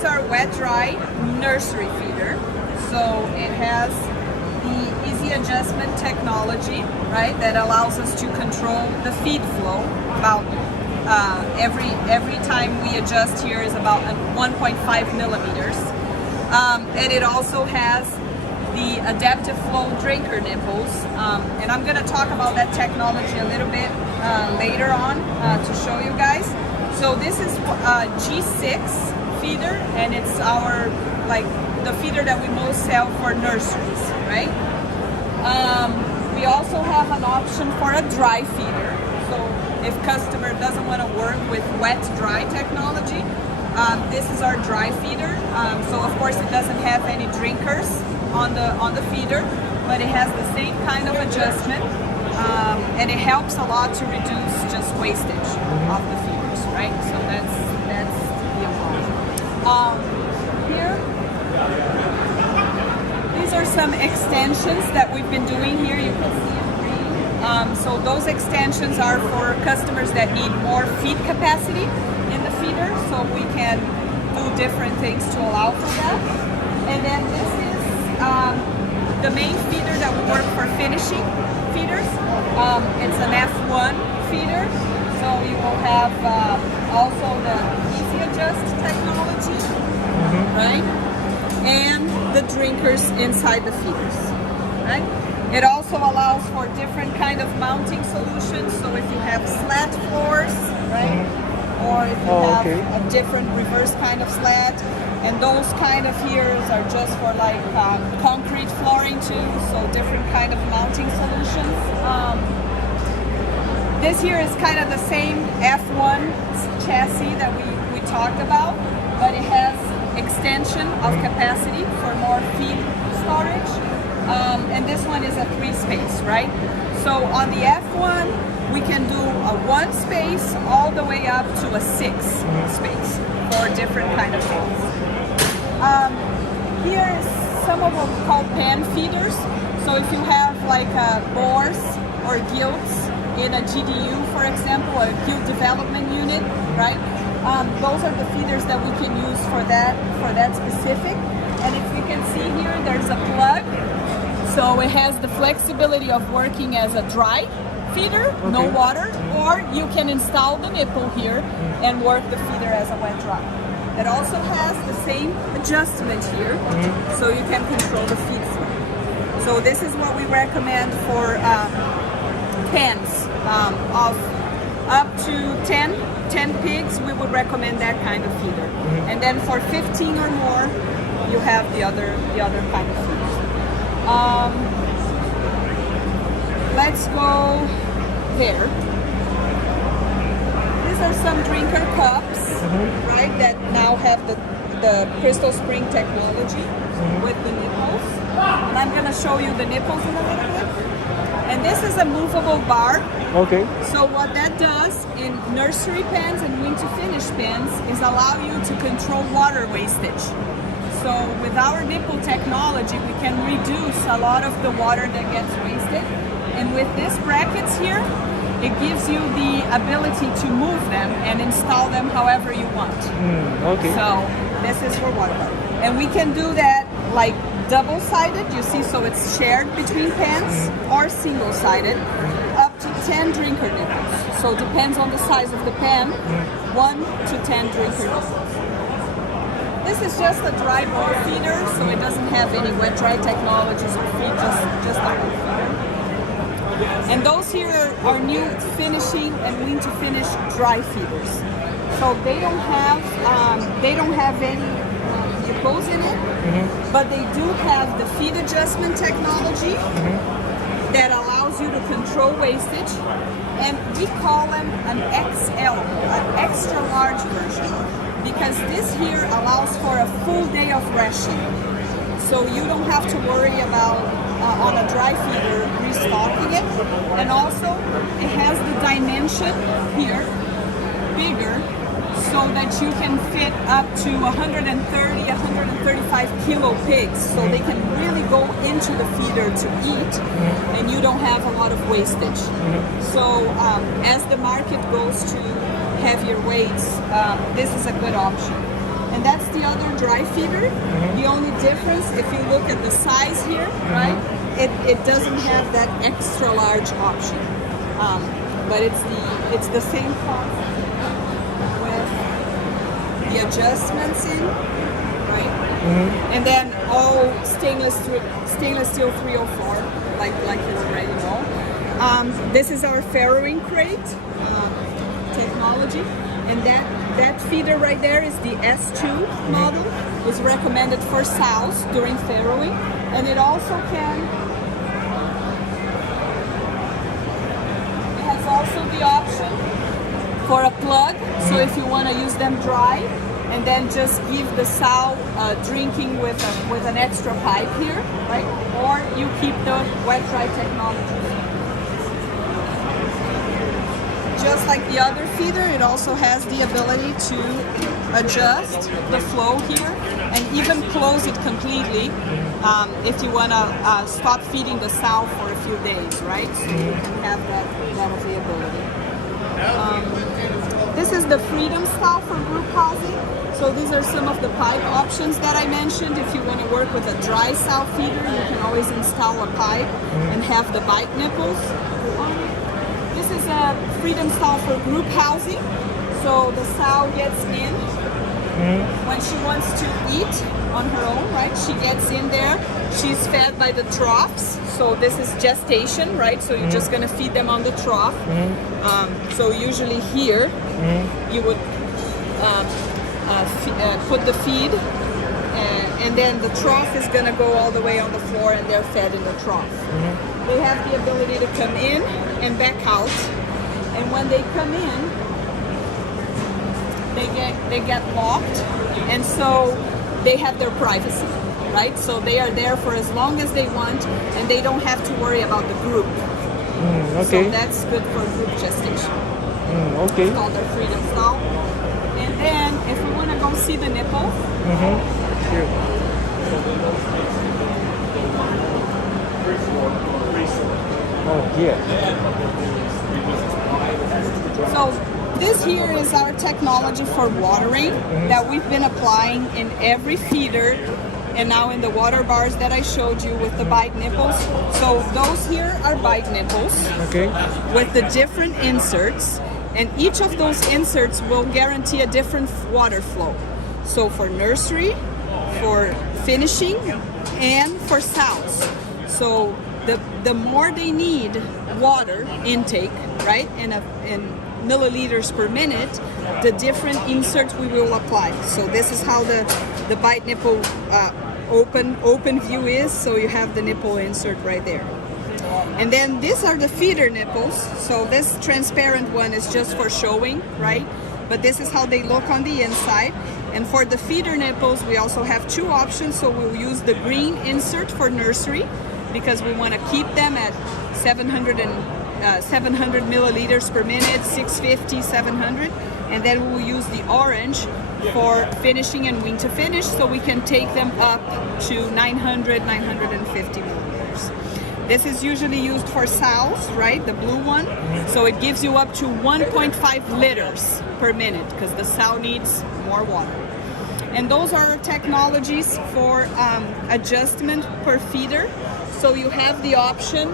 is our wet-dry nursery feeder. So it has the easy adjustment technology, right, that allows us to control the feed flow. About every time we adjust here is about 1.5 millimeters. And it also has the adaptive flow drinker nipples, and I'm going to talk about that technology a little bit later on to show you guys. So this is G6 feeder, and it's our the feeder that we most sell for nurseries, right? We also have an option for a dry feeder. So if customer doesn't want to work with wet-dry technology, this is our dry feeder. So of course it doesn't have any drinkers on the feeder, but it has the same kind of adjustment, and it helps a lot to reduce just wastage of the feeders, right? So that's the approach. Here, these are some extensions that we've been doing here. You can see in green. So those extensions are for customers that need more feed capacity in the feeder, so we can do different things to allow for that. And then this is the main feeder that we work for finishing feeders. It's an F1 feeder, so you will have also the easy adjust technology, right? And the drinkers inside the feeders, right? It also allows for different kind of mounting solutions. So if you have slat floors, right? Or if you have a different reverse kind of slat, and those kind of here's are just for like concrete flooring too, so different kind of mounting solutions. This here is kind of the same F1 chassis that we talked about, but it has extension of capacity for more feed storage, and this one is a 3-space, right? So on the F1 we can do a 1 space all the way up to a 6 space for different kind of things. Here is some of what we call pan feeders. So if you have like boars or gilts in a GDU, for example, a gilt development unit, right? Those are the feeders that we can use for that specific. And if you can see here, there's a plug. So it has the flexibility of working as a dry feeder, no water, or you can install the nipple here and work the feeder as a wet dry. It also has the same adjustment here, so you can control the feed flow. So this is what we recommend for pens of up to 10 pigs. We would recommend that kind of feeder. And then for 15 or more, you have the other kind of feeder. Let's go there. These are some drinker cups, right, that now have the crystal spring technology with the nipples. And I'm going to show you the nipples in a little bit. And this is a movable bar. Okay. So what that does in nursery pens and winter finish pens is allow you to control water wastage. So with our nipple technology, we can reduce a lot of the water that gets wasted. And with these brackets here, it gives you the ability to move them and install them however you want. Okay. So this is for water bottle. And we can do that like double-sided, you see, so it's shared between pans, or single-sided, up to 10 drinker nipples. So it depends on the size of the pan, 1 to 10 drinker nipples. This is just a dry bowl feeder, so it doesn't have any wet-dry technologies or feed, just a bowl feeder. And those here are new finishing and winter finish dry feeders. So they don't have any nipples in it, but they do have the feed adjustment technology that allows you to control wastage, and we call them an XL, an extra large version, because this here allows for a full day of rationing. So you don't have to worry about on a dry feeder restocking it, and also it has the dimension here bigger, so that you can fit up to 130, 135 kilo pigs, so they can really go into the feeder to eat, and you don't have a lot of wastage. So as the market goes to heavier weights, this is a good option. And And that's the other dry feeder. The only difference, if you look at the size here, right, it doesn't have that extra large option. But it's the same concept with the adjustments in, right? And then all stainless steel 304, like you already know. This is our farrowing crate technology, and that feeder right there is the S2 model. It's recommended for sows during farrowing, and it also also the option for a plug, so if you want to use them dry and then just give the sow drinking with an extra pipe here, right? Or you keep the wet dry technology. Just like the other feeder, it also has the ability to adjust the flow here and even close it completely if you want to stop feeding the sow for a few days, right? So you can have that availability. This is the Freedom style for group housing. So these are some of the pipe options that I mentioned. If you want to work with a dry sow feeder, you can always install a pipe and have the bite nipples. This is a Freedom style for group housing. So the sow gets in when she wants to eat on her own, right? She gets in there. She's fed by the troughs. So this is gestation, right? So you're just going to feed them on the trough. So usually here, you would put the feed, and then the trough is going to go all the way on the floor, and they're fed in the trough. They have the ability to come in and back out, and when they come in, they get locked, and so they have their privacy, right? So they are there for as long as they want, and they don't have to worry about the group. Okay. So that's good for group gestation. Okay. It's called the Freedom style. And then if we want to go see the nipple, Sure. Oh, here. so this here is our technology for watering that we've been applying in every feeder and now in the water bars that I showed you with the bite nipples. So those here are bite nipples with the different inserts, and each of those inserts will guarantee a different water flow. So for nursery, for finishing, and for sows. So the more they need water intake, right, in milliliters per minute, the different inserts we will apply. So this is how the bite nipple open view is. So you have the nipple insert right there. And then these are the feeder nipples. So this transparent one is just for showing, right? But this is how they look on the inside. And for the feeder nipples, we also have two options. So we'll use the green insert for nursery because we want to keep them at 700 milliliters per minute, 650, 700. And then we'll use the orange for finishing and wean to finish, so we can take them up to 900, 950 milliliters. This is usually used for sows, right? The blue one. So it gives you up to 1.5 liters per minute because the sow needs more water. And those are our technologies for adjustment per feeder. So you have the option,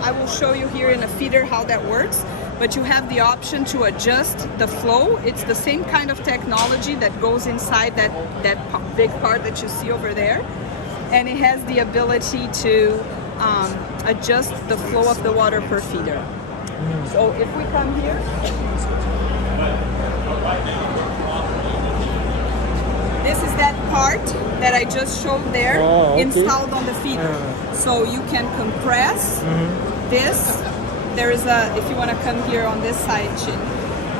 I will show you here in a feeder how that works, but you have the option to adjust the flow. It's the same kind of technology that goes inside that big part that you see over there. And it has the ability to adjust the flow of the water per feeder. So if we come here, this is that part that I just showed there, installed on the feeder. So you can compress this. There is a, if you want to come here on this side,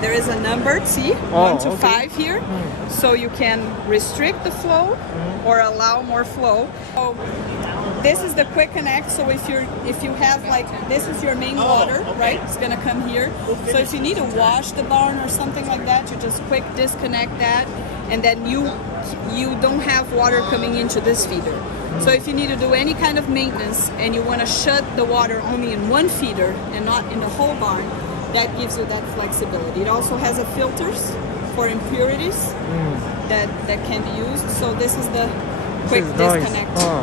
there is a number, see, 1 to 5 here. So you can restrict the flow or allow more flow. So this is the quick connect. So if you have like, this is your main water, right? It's gonna come here. So if you need to wash the barn or something like that, you just quick disconnect that, and then you don't have water coming into this feeder. So if you need to do any kind of maintenance and you want to shut the water only in one feeder and not in the whole barn, that gives you that flexibility. It also has a filters for impurities Mm. that can be used. So this is the This quick is nice. disconnect. Ah,